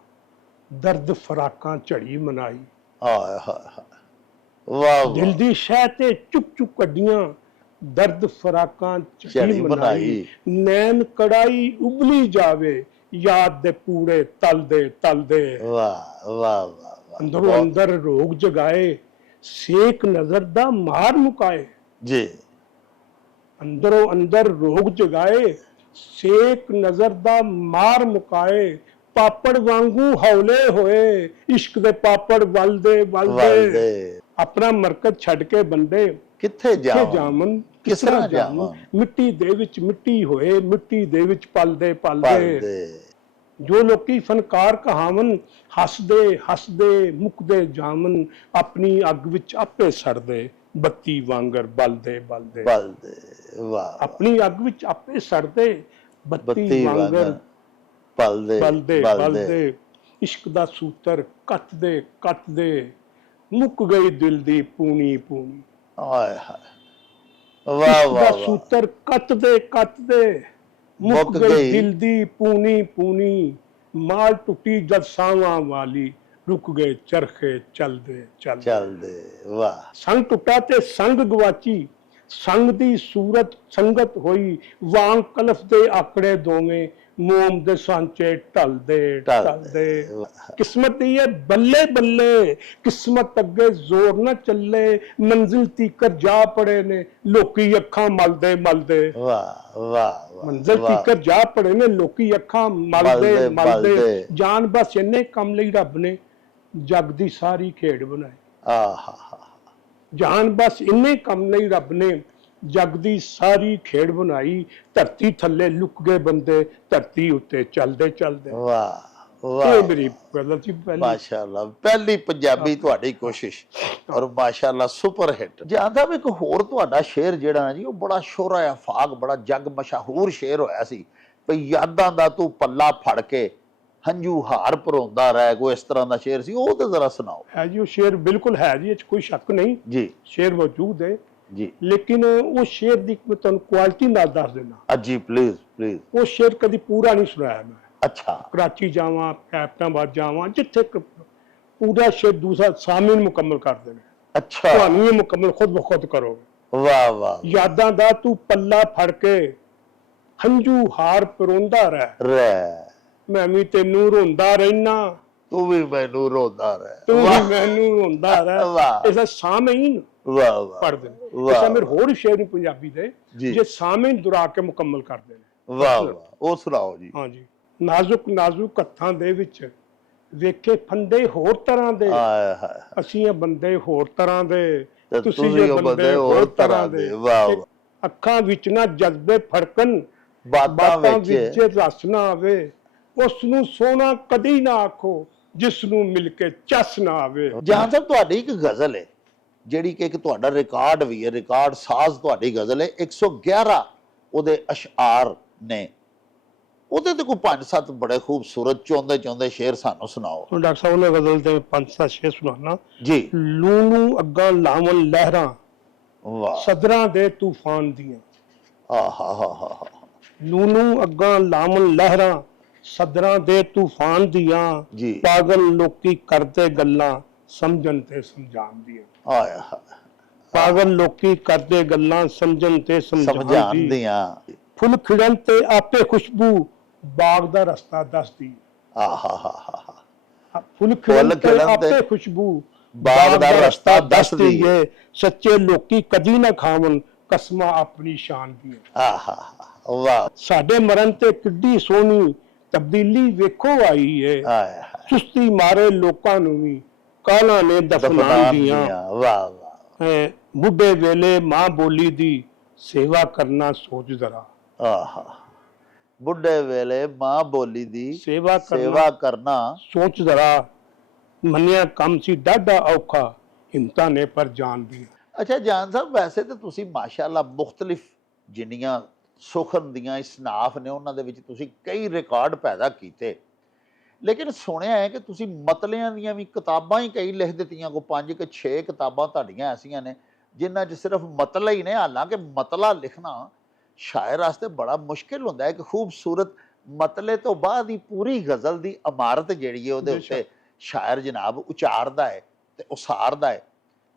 दर्द फराकां झड़ी मनाई। हाय हाय हाय, वाह दिल वाह, दी शह ते चुक अड्डियां, दर्द फराकां झड़ी झड़ी मनाई। नैन कड़ाई उबली जावे, याद दे पूरे तल दे। वाह वाह वाह, अंदरों अंदर रोग जगाए, सेक नजर दा मार मुकाए। जी अंदरों अंदर रोग जगाए, सेक नजर दा मार मुकाए। पापड़ वांगू हौले होए, इश्क दे पापड़ वलदे। वालदे, अपना मरकज छड़ के बंदे किथे ਕਿੱਥੇ जावां, ਜਾਮਨ ਕਿਸ ਤਰ੍ਹਾਂ ਜਾਵਾਂ, ਮਿੱਟੀ ਦੇ ਵਿੱਚ ਮਿੱਟੀ ਹੋਏ, ਮਿੱਟੀ ਦੇ ਵਿੱਚ ਪਲਦੇ। पलदे। ਜੋ ਲੋਕੀ ਫਨਕਾਰ ਕਹਾਵਨ, ਹੱਸਦੇ ਮੁੱਕਦੇ ਜਾਮਨ, ਆਪਣੀ ਅੱਗ ਵਿੱਚ ਆਪੇ ਸੜਦੇ, ਬੱਤੀ ਵਾਂਗਰ ਬਲਦੇ। पलदे, वाह, ਆਪਣੀ ਅੱਗ ਵਿੱਚ ਆਪੇ ਸੜਦੇ, ਬੱਤੀ बत्ती ਵਾਂਗਰ पलदे ਬਲਦੇ। ਇਸ਼ਕ ਦਾ ਸੂਤਰ ਕੱਟਦੇ, ਮੁੱਕ ਗਈ ਦਿਲ ਦੀ ਪੂਣੀ। हाय हाय, वाह इश्क दा वाह वाह, सूतर कटदे मुक गई दिल दी पूनी। माल टुटी जद सावां वाली, रुक गए चरखे चलदे। चलदे, वाह संग टुटा ते संग गवाची, संग दी सूरत संगत होई, वांग कलफ दे आकड़े दोवें, ਮੋਮ ਦੇ ਸਾਂਚੇ ਢਲਦੇ ਢਲਦੇ। ਢਲਦੇ। ਕਿਸਮਤ ਦੀ ਇਹ ਬੱਲੇ ਬੱਲੇ, ਕਿਸਮਤ ਅੱਗੇ ਜ਼ੋਰ ਨਾ ਚੱਲੇ, ਮੰਜ਼ਿਲ ਤੀਕਰ ਜਾ ਪੜੇ ਨੇ ਲੋਕੀ ਅੱਖਾਂ ਮਲਦੇ ਮਲਦੇ। ਵਾਹ ਵਾਹ ਮੰਜ਼ਿਲ ਵਾਹ ਤੀਕਰ ਜਾ ਪੜੇ ਨੇ ਲੋਕੀ ਅੱਖਾਂ ਮਲਦੇ ਮਲਦੇ, ਮਲਦੇ। ਮਲਦੇ। ਜਾਨ ਬਸ ਇੰਨੇ ਕੰਮ ਲਈ ਰੱਬ ਨੇ ਜਗ ਦੀ ਸਾਰੀ ਖੇਡ ਬਣਾਈ। ਆਹਾ ਜਾਨ ਬਸ ਇੰਨੇ ਕੰਮ ਲਈ ਰੱਬ ਨੇ ਜਗ ਦੀ ਸਾਰੀ ਖੇਡ ਬਣਾਈ। ਧਰਤੀ ਥੱਲੇ ਲੁਕ ਗਏ ਬੰਦੇ, ਧਰਤੀ ਉੱਤੇ ਚੱਲਦੇ ਚੱਲਦੇ। ਵਾਹ ਇਹ ਵਾਹ ਮੇਰੀ ਗੱਲ ਸੀ ਪਹਿਲੀ। ਮਾਸ਼ਾਅੱਲਾ, ਪਹਿਲੀ ਪੰਜਾਬੀ ਤੁਹਾਡੀ ਕੋਸ਼ਿਸ਼ ਔਰ ਮਾਸ਼ਾਅੱਲਾ ਸੁਪਰ ਹਿੱਟ। ਜਾਂਦਾ ਵੀ ਇੱਕ ਹੋਰ ਤੁਹਾਡਾ ਸ਼ੇਰ ਜਿਹੜਾ ਨਾ ਜੀ, ਉਹ ਬੜਾ ਸ਼ੋਹਰਾ ਆਫਾਕ, ਬੜਾ ਜਗ ਮਸ਼ਹੂਰ ਸ਼ੇਰ ਹੋਇਆ ਸੀ, ਭਈ ਯਾਦਾਂ ਦਾ ਤੂੰ ਪੱਲਾ ਫੜ ਕੇ ਹੰਝੂ ਹਾਰ ਭਰੋਂਦਾ ਰਹਿ, ਕੋਈ ਇਸ ਤਰ੍ਹਾਂ ਦਾ ਸ਼ੇਰ ਸੀ, ਉਹ ਤੇ ਜ਼ਰਾ ਸੁਣਾਓ। ਹੈ ਜੀ, ਉਹ ਸ਼ੇਰ ਬਿਲਕੁਲ ਹੈ ਜੀ, ਇਹ 'ਚ ਕੋਈ ਸ਼ੱਕ ਨਹੀਂ, ਜੀ ਸ਼ੇਰ ਮੌਜੂਦ ਹੈ। ਜੀ ਲੇਕਿਨ ਉਹ ਸ਼ੇਰ ਦੀ ਮੈਂ ਤੁਹਾਨੂੰ ਕੁਆਲਿਟੀ ਨਾਲ ਦੱਸ ਦੇਣਾ। ਜੀ ਪਲੀਜ਼ ਪਲੀਜ਼। ਉਹ ਸ਼ੇਰ ਕਦੀ ਪੂਰਾ ਨਹੀਂ ਸੁਣਾਇਆ ਮੈਂ। ਅੱਛਾ ਕਰਾਚੀ ਜਾਵਾਂ, ਕੈਪਟਨਾਬਾਦ ਜਾਵਾਂ, ਜਿੱਥੇ ਪੂਰਾ ਸ਼ੇਰ ਦੂਸਰਾ ਸਾਮੀਨ ਮੁਕੰਮਲ ਕਰ ਦੇਣਾ। ਅੱਛਾ ਤੁਹਾਨੂੰ ਇਹ ਮੁਕੰਮਲ ਖੁਦ ਬ ਖੁਦ ਕਰੋਗੇ। ਵਾਹ ਵਾਹ ਯਾਦਾਂ ਦਾ ਤੂੰ ਪੱਲਾ ਫੜ ਕੇ ਹੰਝੂ ਹਾਰ ਪਰੋਂਦਾ ਰਹਿ, ਮੈਂ ਵੀ ਤੈਨੂੰ ਰੋਂਦਾ ਰਹਿਣਾ, ਤੂੰ ਵੀ ਮੈਨੂੰ ਰੋਂਦਾ ਰਹਿ। ਤੂੰ ਵੀ ਵਾਹ ਮੈਨੂੰ ਰੋਂਦਾ ਰਹਿ। ਵਾਹ। ਇਹਦਾ ਸਾਮੀਨ ਵਾਹ ਵਾਹ ਪੜਦੇ ਨੇ। ਵਾਹ। ਇਸਾ ਮੇਰੇ ਹੋਰ ਸ਼ੇਰ ਨੇ ਪੰਜਾਬੀ ਦੇ ਜੀ। ਜੇ ਸਾਮੀਨ ਦੁਰਾ ਕੇ ਮੁਕੰਮਲ ਕਰਦੇ ਨੇ। ਵਾਹ ਵਾਹ, ਉਹ ਸੁਣਾਓ ਜੀ। ਹਾਂਜੀ। ਨਾਜ਼ੁਕ ਨਾਜ਼ੁਕ ਹੱਥਾਂ ਦੇ ਵਿੱਚ ਵੇਖੇ ਫੰਦੇ ਹੋਰ ਤਰ੍ਹਾਂ ਦੇ, ਆਏ ਹਾਏ, ਅਸੀਂ ਇਹ ਬੰਦੇ ਹੋਰ ਤਰ੍ਹਾਂ ਦੇ, ਤੇ ਤੁਸੀਂ ਇਹ ਬੰਦੇ ਹੋਰ ਤਰ੍ਹਾਂ ਦੇ। ਵਾਹ ਵਾਹ। ਅੱਖਾਂ ਵਿੱਚ ਨਾ ਜਜ਼ਬੇ ਫੜਕਣ, ਬਾਤਾਂ ਬਾਤਾਂ ਵਿੱਚ ਵਿੱਚ ਰਸ ਨਾ ਆਵੇ, ਉਸ ਨੂੰ ਸੋਹਣਾ ਕਦੀ ਨਾ ਆਖੋ ਜਿਸ ਨੂੰ ਮਿਲ ਕੇ ਚਸ ਨਾ ਆਵੇ। ਜਹਾਂ ਸਾਹਿਬ, ਤੁਹਾਡੀ ਇੱਕ ਗਜ਼ਲ ਹੈ ਜਿਹੜੀ ਕਿ ਇੱਕ ਤੁਹਾਡਾ ਰਿਕਾਰਡ ਵੀ ਹੈ, ਰਿਕਾਰਡ ਸਾਜ਼ ਤੁਹਾਡੀ ਗਜ਼ਲ ਹੈ, 111 ਉਹਦੇ ਅਸ਼ਆਰ ਨੇ, ਉਹਦੇ ਤੇ ਕੋਈ 5-7 ਬੜੇ ਖੂਬਸੂਰਤ ਚੌਂਦੇ ਚੌਂਦੇ ਸ਼ੇਰ ਸਾਨੂੰ ਸੁਣਾਓ। ਡਾਕਟਰ ਸਾਹਿਬ ਨੇ ਗਜ਼ਲ ਦੇ 5-7 ਸ਼ੇਰ ਸੁਣਾਣਾ। ਜੀ। ਲੂ ਨੂੰ ਅੱਗਾ ਲਾਵਨ ਲਹਿਰਾਂ, ਵਾਹ। ਸਦਰਾਂ ਦੇ ਤੂਫਾਨ ਦੀਆਂ। ਆਹਾ ਹਾ ਹਾ। ਲੂ ਨੂੰ ਅੱਗਾ ਲਾਵਨ ਲਹਿਰਾਂ, ਸਦਰਾਂ ਦੇ ਤੂਫਾਨ ਦੀਆਂ। ਜੀ। ਪਾਗਲ ਲੋਕੀ ਕਰਦੇ ਗੱਲਾਂ, ਸਮਝਣ ਤੇ ਸਮਝਾਉਣ ਦੀਆਂ। ਆਇਆ ਹਾ। ਪਾਗਲ ਲੋਕੀ ਕਰਦੇ ਗੱਲਾਂ, ਸਮਝਣ ਤੇ ਸਮਝਾਉਣ ਸਮਝਾਉਣ ਦੀਆਂ। ਫੁੱਲ ਖਿੜਨ ਤੇ ਆਪੇ ਖੁਸ਼ਬੂ, ਬਾਗ ਦਾ ਰਸਤਾ ਦੱਸਦੀ। ਆਹਾ ਹਾ ਹਾ। ਫੁੱਲ ਖਿੜਨ ਤੇ ਆਪੇ ਖੁਸ਼ਬੂ, ਬਾਗ ਦਾ ਰਸਤਾ ਦੱਸਦੀ ਏ। ਸੱਚੇ ਲੋਕੀ ਕਦੀ ਨਾ ਖਾਵਨ, ਕਸਮਾਂ ਆਪਣੀ ਸ਼ਾਨ ਦੀਆਂ। ਆਹਾ ਵਾਹ। ਸਾਡੇ ਮਰਨ ਤੇ ਕਿੱਡੀ ਸੋਹਣੀ ਤਬਦੀਲੀ ਵੇਖੋ ਆਈ ਏ। ਆਇਆ ਸੁਸਤੀ ਮਾਰੇ ਲੋਕਾਂ ਨੂੰ ਵੀ ਕਾਲਾਂ ਨੇ ਦਫਨਾਉਣ ਦੀਆਂ। ਵਾਹ ਵਾਹ। ਬੁੱਢੇ ਵੇਲੇ ਮਾਂ ਬੋਲੀ ਦੀ ਸੇਵਾ ਕਰਨਾ ਸੋਚ ਜ਼ਰਾ। ਆਹਾ। ਬੁੱਢੇ ਵੇਲੇ ਮਾਂ ਬੋਲੀ ਦੀ ਸੇਵਾ ਕਰਨਾ ਸੋਚ ਜ਼ਰਾ। ਮੰਨਿਆ ਕੰਮ ਸੀ ਡਾਢਾ ਔਖਾ, ਹਿੰਮਤਾਂ ਨੇ ਪਰ ਜਾਨ ਦੀ। ਅੱਛਾ ਜਾਨ ਸਾਹਿਬ, ਵੈਸੇ ਤਾਂ ਤੁਸੀਂ ਮਾਸ਼ਾਅੱਲਾ ਮੁਖਤਲਿਫ ਜਿੰਨੀਆਂ ਸੁਖਨ ਦੀਆਂ ਇਸਨਾਫ ਨੇ ਉਹਨਾਂ ਦੇ ਵਿੱਚ ਤੁਸੀਂ ਕਈ ਰਿਕਾਰਡ ਪੈਦਾ ਕੀਤੇ, ਲੇਕਿਨ ਸੁਣਿਆ ਹੈ ਕਿ ਤੁਸੀਂ ਮਤਲਿਆਂ ਦੀਆਂ ਵੀ ਕਿਤਾਬਾਂ ਹੀ ਕਈ ਲਿਖ ਦਿੱਤੀਆਂ। ਕੋ 5 ਕਿ 6 ਕਿਤਾਬਾਂ ਤੁਹਾਡੀਆਂ ਐਸੀਆਂ ਨੇ ਜਿਨ੍ਹਾਂ 'ਚ ਸਿਰਫ ਮਤਲਾ ਹੀ ਨੇ। ਹਾਲਾਂਕਿ ਮਤਲਾ ਲਿਖਣਾ ਸ਼ਾਇਰ ਵਾਸਤੇ ਬੜਾ ਮੁਸ਼ਕਿਲ ਹੁੰਦਾ ਹੈ। ਇੱਕ ਖੂਬਸੂਰਤ ਮਤਲੇ ਤੋਂ ਬਾਅਦ ਹੀ ਪੂਰੀ ਗਜ਼ਲ ਦੀ ਇਮਾਰਤ ਜਿਹੜੀ ਹੈ ਉਹਦੇ ਉੱਤੇ ਸ਼ਾਇਰ ਜਨਾਬ ਉਚਾਰਦਾ ਹੈ ਤੇ ਉਸਾਰਦਾ ਹੈ।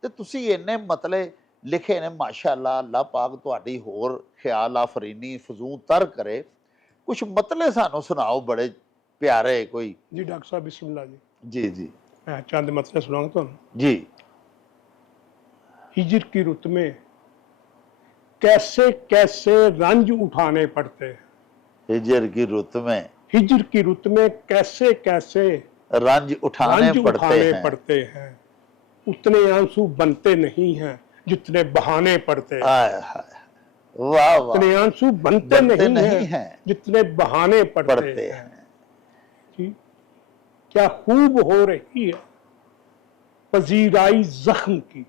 ਤੇ ਤੁਸੀਂ ਇੰਨੇ ਮਤਲੇ ਲਿਖੇ ਨੇ ਮਾਸ਼ਾਅੱਲਾ, ਅੱਲਾਹ ਪਾਕ ਤੁਹਾਡੀ ਹੋਰ ਖਿਆਲ ਆਫਰੀਨੀ ਫਜ਼ੂਲ ਤਰ ਕਰੇ। ਕੁਝ ਮਤਲੇ ਸਾਨੂੰ ਸੁਣਾਓ ਬੜੇ ਪਿਆਰੇ ਕੋਈ। ਜੀ ਡਾਕਟਰ ਸਾਹਿਬ ਬਿਸਮਿल्लाह जी। जी जी। मैं चंद मसले सुनाऊंगा तुम। जी। हिजर की रुत में कैसे कैसे रंज उठाने पड़ते हैं। हिजर की रुत में, हिजर की रुत में कैसे कैसे रंज उठाने पड़ते हैं। उतने आंसू बनते नहीं हैं जितने बहाने पड़ते हैं। वाह वाह। उतने आंसू बनते नहीं हैं जितने बहाने पड़ते हैं। क्या खूब हो रही है पजीराई जख्म की।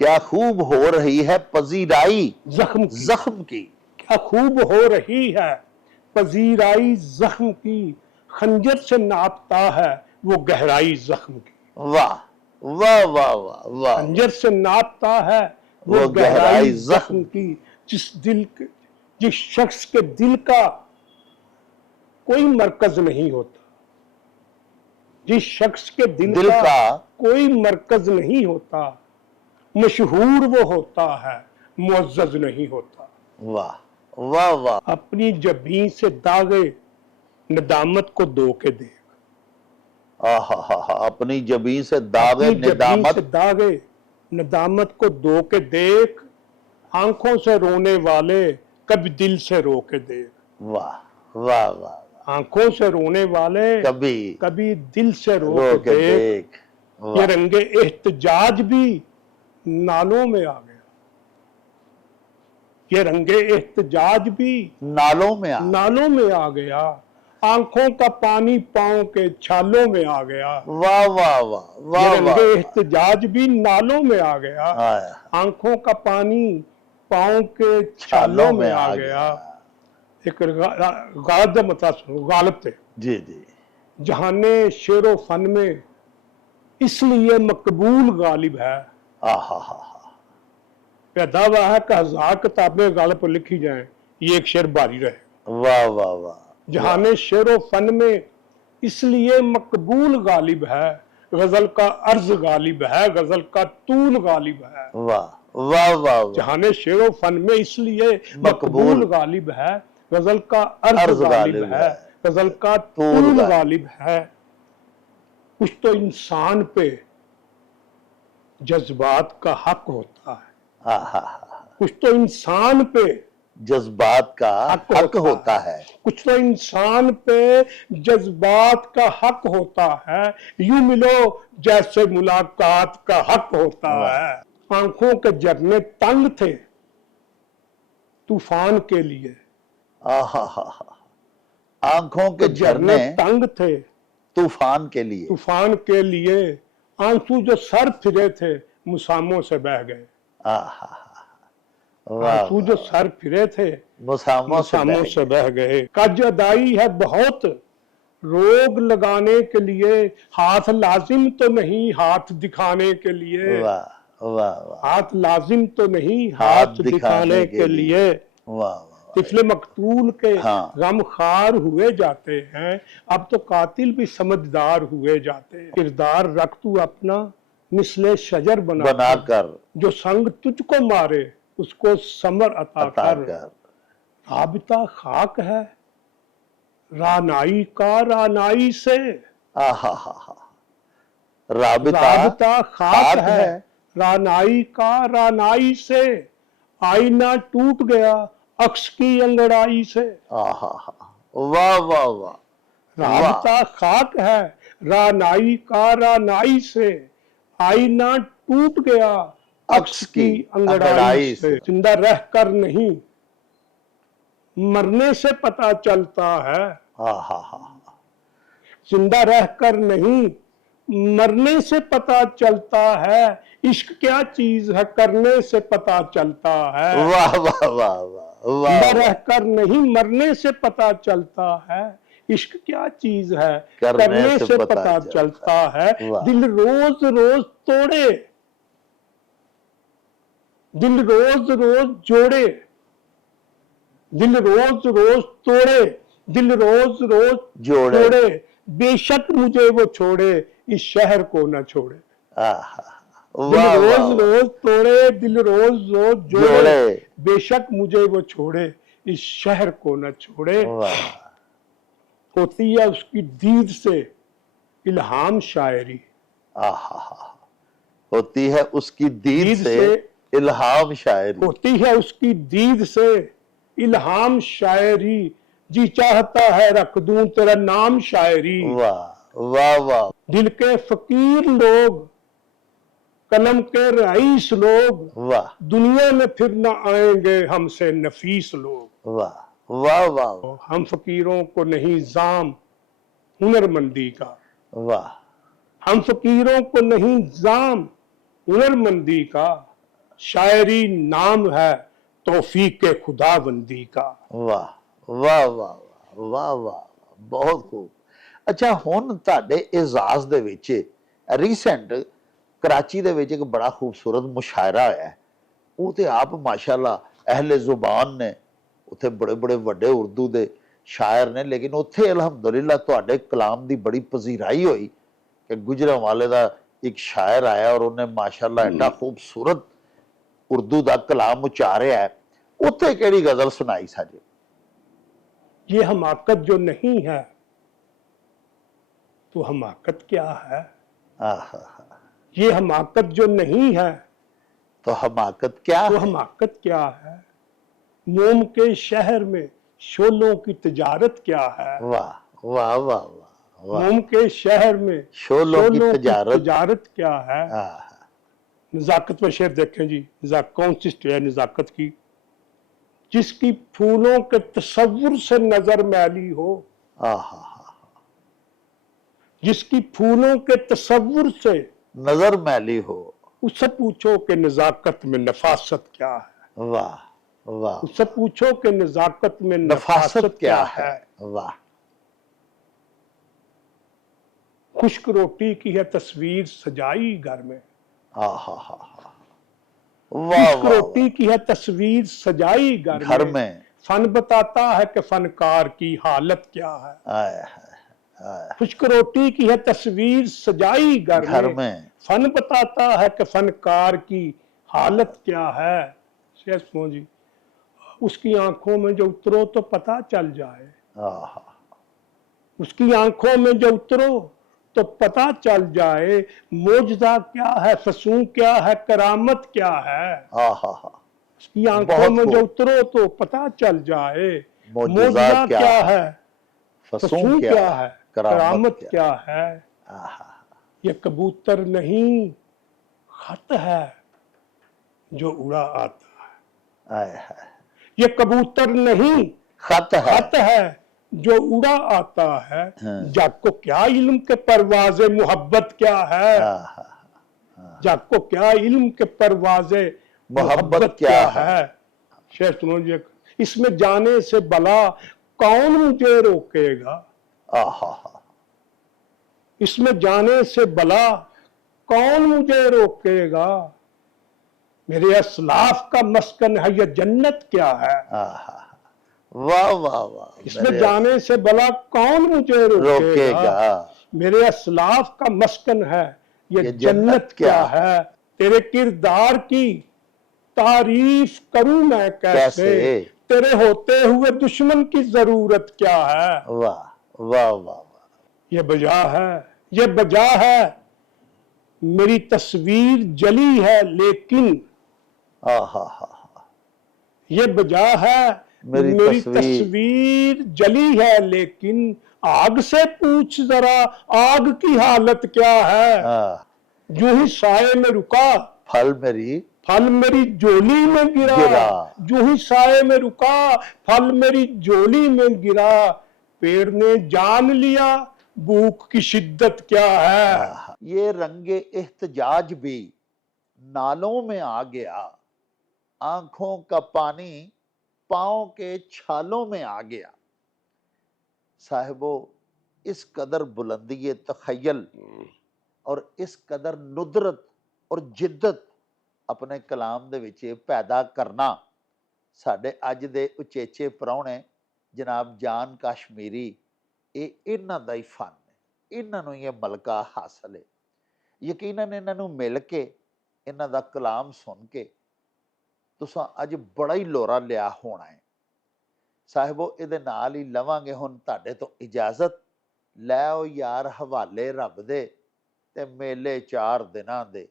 क्या खूब हो रही है पजीराई जख्म की। क्या खूब हो रही है पजीराई जख्म की। खंजर से नापता है वो गहराई जख्म की। वाह वाह वाह वाह वाह। खंजर से नापता है वो गहराई जख्म की। जिस शख्स के दिल का कोई मरकज नहीं होता, जिस शख्स के दिल का कोई मरकज नहीं होता, मशहूर वो होता है मुअज़्ज़ज़ नहीं होता। वाह वाह वाह, अपनी जबीं से दागे नदामत को धो के देख। आहा हा हा, अपनी जबीं से दागे अपनी जबीं से निदामत, दागे नदामत को धो के देख, आंखों से रोने वाले कभी दिल से रो के देख। वाह वाह वाह, आंखों से रोने वाले कभी कभी दिल से रो रो के के देख। देख, ये वाह रंगे एहतजाज भी नालों में आ गया। ये रंगे एहतजाज भी नालों में आ, नालों में आ गया। आंखों का पानी पांव के छालों में आ गया। वाह वाह वाह ये वाह रंगे वाह, एहतजाज भी नालों में आ गया। आया, आंखों का पानी पांव के छालों में आ गया। एक गालिब मता सुनो, गालिब थे जी जी, जहाने शेरो फन में इसलिए मकबूल गालिब है। आहा हा हा, यह दावा है कि 1000 किताबें गालिब पर लिखी जाएं, ये एक शेर बारी रहे। वाह वाह वाह, जहाने शेरो फन में इसलिए मकबूल गालिब है, गजल का अर्ज गालिब है, गजल का तूल गालिब है। वाह वाह वाह वाह, जहाने शेरो फन में इसलिए मकबूल मकबूल गालिब है, गजल का अर्ज अर्ज गालिब गालिब है, है, गजल का तूल तूल गालिब गालिब है। कुछ तो इंसान पे जज्बात का हक होता है। आहा हा, कुछ तो इंसान पे जज्बात का हक होता है। कुछ तो इंसान पे जज्बात का हक होता है। यूं मिलो जैसे मुलाकात का हक होता है। आंखों के झरने तंग थे तूफान के लिए। आहा हा हा, आंखों के झरने झरने तंग थे तूफान के लिए, तूफान के लिए। आंसू जो सर फिरे थे मुसामों से बह गए। आहा हा, वाह आंसू जो सर फिरे थे मुसामों से मुसामों बह से बह गए। कज अदाई है बहुत रोग लगाने के लिए, हाथ लाजिम तो नहीं हाथ दिखाने के गए। लिए। वाह वाह वाह, हाथ लाजिम तो नहीं हाथ हाथ दिखाने के लिए। वाह वाह, तिफले मकतूल के हाँ। गमखार हुए जाते हैं, अब तो कातिल भी समझदार हुए जाते हैं। किरदार रख तू अपना मिसले शजर बनाकर जो संग तुझको मारे उसको समर अता अता कर। कर, राबिता खाक है रानाई का रानाई से। आहा हा हा, राबिता राबिता खाक है रानाई का रानाई से। आईना टूट गया अक्स की अंगड़ाई से। आहा हा, वाह वाह वाह, राबिता खाक है रानाई का रानाई से। आईना टूट गया अक्स की अंगड़ाई से। जिंदा रह कर नहीं मरने से पता चलता है। आहा हा, जिंदा रह कर नहीं मरने से पता चलता है। इश्क क्या चीज है करने से पता चलता है। वाह वाह वाह वाह वाह, जिंदा रह कर नहीं मरने से पता चलता है। इश्क क्या चीज है करने से पता चलता है। वाह। दिल रोज रोज तोड़े दिल रोज रोज जोड़े, दिल रोज रोज तोड़े, दिल रोज रोज जोड़े। जोड़े। बेशक मुझे वो छोड़े इस शहर को न छोड़े। आहा, दिल वाह रोज वाह, रोज तोड़े, दिल रोज रोज जोड़े। जोड़े। बेशक मुझे वो छोड़े इस शहर को न छोड़े। वाह, होती है उसकी दीद से इल्हाम शायरी। आहा हा, होती है उसकी दीद दीद से से इल्हाम शायरी। होती है उसकी दीद से इल्हाम शायरी। जी चाहता है रख दूं तेरा नाम शायरी। वाह वाह वाह, दिल के फकीर लोग कलम के रईस लोग, वाह दुनिया में फिर न आएंगे हमसे नफीस लोग। वाह वाह वाह, हम फकीरों को नहीं जाम हुनरमंदी का। वाह हम फकीरों को नहीं जाम हुनरमंदी का। शायरी नाम है तौफीक के खुदाबंदी का। वाह वाह वाह वाह वाह, ਬਹੁਤ ਖੂਬ। ਅੱਛਾ, ਹੁਣ ਤੁਹਾਡੇ ਇਜਾਜ਼ ਦੇ ਵਿੱਚ ਰੀਸੈਂਟ ਕਰਾਚੀ ਦੇ ਵਿੱਚ ਇੱਕ ਬੜਾ ਖੂਬਸੂਰਤ ਮੁਸ਼ਾਇਰਾ ਹੋਇਆ ਹੈ। ਉਹ ਤੇ ਆਪ ਮਾਸ਼ਾਅੱਲਾ ਅਹਿਲੇ ਜ਼ੁਬਾਨ ਨੇ, ਉੱਥੇ ਬੜੇ ਬੜੇ ਵੱਡੇ ਉਰਦੂ ਦੇ ਸ਼ਾਇਰ ਨੇ, ਲੇਕਿਨ ਉੱਥੇ ਅਲਹਮਦੁਲਿਲਾ ਤੁਹਾਡੇ ਕਲਾਮ ਦੀ ਬੜੀ ਪਜ਼ੀਰਾਈ ਹੋਈ ਕਿ ਗੁਜਰਾਂਵਾਲੇ ਦਾ ਇੱਕ ਸ਼ਾਇਰ ਆਇਆ ਔਰ ਉਹਨੇ ਮਾਸ਼ਾਅੱਲਾ ਐਡਾ ਖੂਬਸੂਰਤ ਉਰਦੂ ਦਾ ਕਲਾਮ ਉਚਾਰਿਆ ਹੈ। ਉੱਥੇ ਕਿਹੜੀ ਗਜ਼ਲ ਸੁਣਾਈ ਸਾਜੇ? ये हमाकत जो नहीं है तो हमाकत क्या है? आहा, ये हमाकत जो नहीं है तो हमाकत क्या तो है? हमाकत क्या है? मोम के शहर में शोलों की तिजारत क्या है? वाह वाह वाह वाह वाह। मोम के शहर में शोलों की तिजारत। तिजारत क्या है? आहा, नजाकत में शेर देखें जी, कौन सी है नजाकत की? जिसकी फूलों के तसव्वुर से नजर मैली हो, आहा, जिसकी फूलों के तसव्वुर से नजर मैली हो। उससे पूछो कि नजाकत में नफासत क्या है? वाह वाह। उससे पूछो कि नजाकत में नफासत क्या है? वाह। खुश्क रोटी की है तस्वीर सजाई घर में, आहा, वाह खुश्क वाह। रोटी की है तस्वीर सजाई घर घर में, में फन बताता है कि फनकार की हालत क्या है। आए आए खुश्क रोटी की है तस्वीर सजाई घर घर में, में फन बताता है कि फनकार की हालत क्या है। शेर सुनो जी, उसकी आंखों में जो उतरो तो पता चल जाए, आहा, उसकी आंखों में जो उतरो तो पता चल जाए, मौजदा क्या है, फसूं क्या है, करामत क्या है। आहा, उसकी आंखों बहुत में जो खूब। उतरो तो पता चल जाए, मौजदा मौजदा क्या क्या है, है, फसूं फसूं क्या है, करामत क्या? क्या है। आहा, ये कबूतर नहीं खत है जो उड़ा आता है, आए हाय। ये कबूतर नहीं खत है। खत है जो उड़ा आता है। हाँ। जाको क्या इल्म के परवाज़े मोहब्बत क्या है, आहा, जाको क्या इल्म के परवाज़े मोहब्बत क्या है। शेर सुनो जी, इसमें जाने से भला कौन मुझे रोकेगा, आहा, इसमें जाने से भला कौन मुझे रोकेगा। मेरे असलाफ का मस्कन है ये जन्नत क्या है, आहा, वाह वाह वाह। इसमें मेरे जाने से भला कौन मुझे रोकेगा। रोकेगा। मेरे असलाफ का मस्कन है ये ये जन्नत क्या है। तेरे किरदार की तारीफ करूं मैं कैसे, कैसे? तेरे होते हुए दुश्मन की जरूरत क्या है। वाह वाह वाह वाह। ये बजा है, ये बजा है, मेरी तस्वीर जली है लेकिन, आहा, ये बजा है मेरी तस्वीर जली है लेकिन, आग से पूछ जरा आग की हालत क्या है। यूं ही साए में रुका फल मेरी फल मेरी झोली में गिरा, यूं ही साए में रुका फल मेरी झोली में गिरा। पेड़ ने जान लिया भूख की शिद्दत क्या है। ये रंगे एहतजाज भी नालों में आ गया, आंखों का पानी पांव के छालों में आ गया। साहिबो, इस कदर बुलंदी तखयल और इस कदर नुदरत और जिद्दत अपने कलाम ਦੇ ਵਿੱਚ ਪੈਦਾ ਕਰਨਾ ਸਾਡੇ ਅੱਜ ਦੇ ਉਚੇਚੇ ਪ੍ਰਾਹੁਣੇ ਜਨਾਬ ਜਾਨ ਕਸ਼ਮੀਰੀ, ਇਹ ਇਹਨਾਂ ਦਾ ਹੀ ਫਨ ਹੈ, ਇਹਨਾਂ ਨੂੰ ਇਹ ਮਲਕਾ ਹਾਸਲ ਹੈ। ਯਕੀਨਨ ਇਹਨਾਂ ਨੂੰ ਮਿਲ ਕੇ, ਇਹਨਾਂ ਦਾ ਕਲਾਮ ਸੁਣ ਕੇ ਤੁਸੀਂ ਅੱਜ ਬੜਾ ਹੀ ਲੋਰਾ ਲਿਆ ਹੋਣਾ ਹੈ। ਸਾਹਿਬੋ, ਇਹਦੇ ਨਾਲ ਹੀ ਲਵਾਂਗੇ ਹੁਣ ਤੁਹਾਡੇ ਤੋਂ ਇਜਾਜ਼ਤ। ਲੈ ਆਓ ਯਾਰ ਹਵਾਲੇ ਰੱਬ ਦੇ ਤੇ ਮੇਲੇ 4 ਦਿਨਾਂ ਦੇ।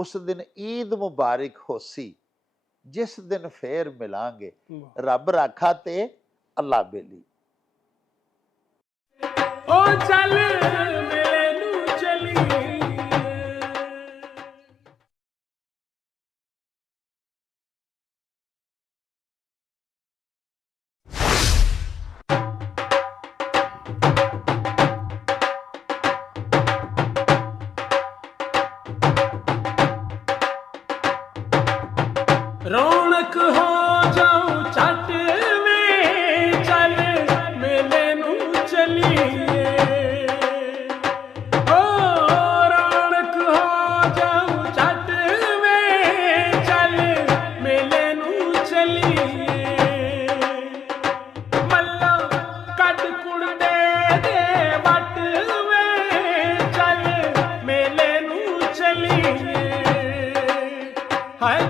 ਉਸ ਦਿਨ ਈਦ ਮੁਬਾਰਕ ਹੋਸੀ, ਜਿਸ ਦਿਨ ਫੇਰ ਮਿਲਾਂਗੇ। ਰੱਬ ਰਾਖਾ ਤੇ ਅੱਲਾ ਬੇਲੀ। ਓ ਚੱਲ ਮੇਲੇ ਨੂੰ ਚਲੀਏ, ਰੌਣਕ ਹੋ ਜਾਊ ਛੱਟ ਵੇ, ਚੱਲ ਮੇਲੇ ਨੂੰ ਚਲੀਏ। ਓ ਰੌਣਕ ਹੋ ਜਾਊ ਛੱਟ ਵੇ, ਚੱਲ ਮੇਲੇ ਨੂੰ ਚਲੀਏ। ਮੱਲਾ ਕੱਢ ਕੁੜਦੇ ਦੇ ਵੱਟ ਵੇ, ਚੱਲ ਮੇਲੇ ਨੂੰ ਚਲੀਏ। ਹਾਏ